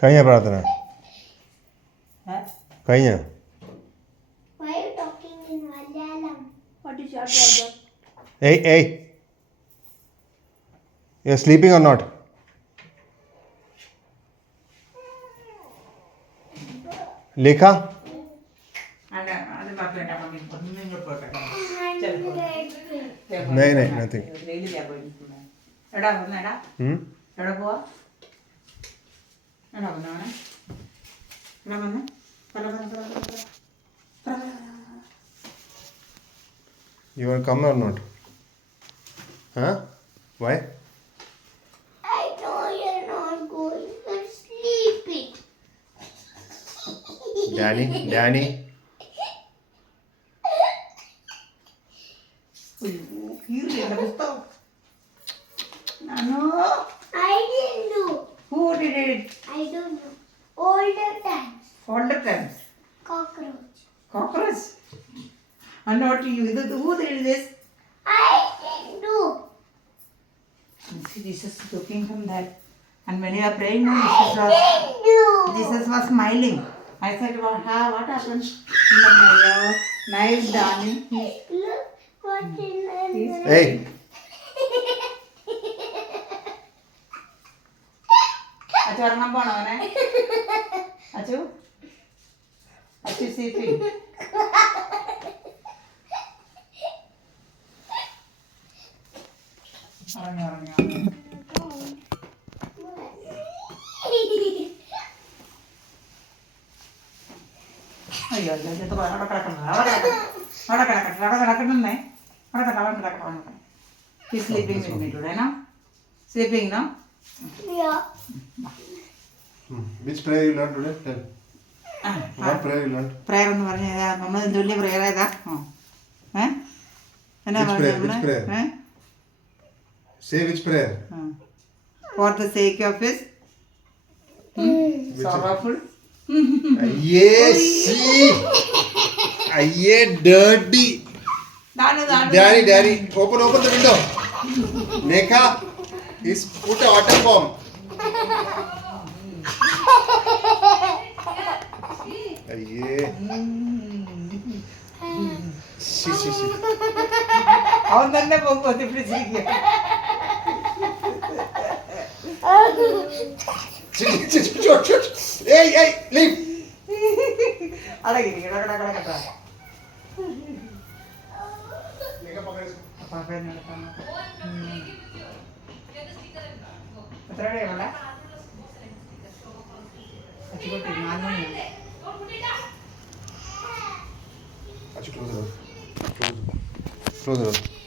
കഴിഞ്ഞ പ്രാർത്ഥന കഴിഞ്ഞ Why are you talking in Malayalam? What is your problem? Hey you are sleeping or not? Lekha അത് ബാക്കി മമ്മി ഒന്നും പോട്ടെ നൈ നത്തിങ്. എടാ വന്നെടാ എവിടെ പോവാ? എടാ വന്നവനെ എടാ വന്ന് you are come or not? Why? I know you're not going. You're sleeping. Danny കീറിയുടെ പുസ്തകം I didn't do. Who did it? I don't know. Older times. Older times. Cockroach. Cockroach. And not you. Who did this? I didn't do. See, Jesus is looking from that. And when you are praying, no, I didn't do. Jesus was smiling. I said, what happened? Nice, darling. Look what's in the ഏയ് അച്ചു ഉറങ്ങാൻ പോണോ അവനെ? അച്ചു sleeping. ഉറങ്ങി അയ്യോ അയ്യോ അവിടെ കിടക്കണേ sleeping with me today, no? Sleeping, no? Yeah. Which prayer you learn today? Tell what prayer you learn? Prayer എന്ന് പറഞ്ഞ ഏതാ? നമ്മൾ വലിയ പ്രയർ ഏതാ? എന്നാ Which prayer? Which പറഞ്ഞ prayer? Say which prayer? For the sake of his sorrowful. Yes. Aye, dirty. Daddy, open the window. Nekha, he's put a water bomb. Aye. See. അവൻ തന്നെ പൊത്തി പിടിച്ചിരിക്കുക. Hey, leave. അടങ്ങിയിരിക്കട്ടെ. എത്ര ഇവിടെ അച്ചുകുട്ടി 4 മണിയാണ്. Close the door.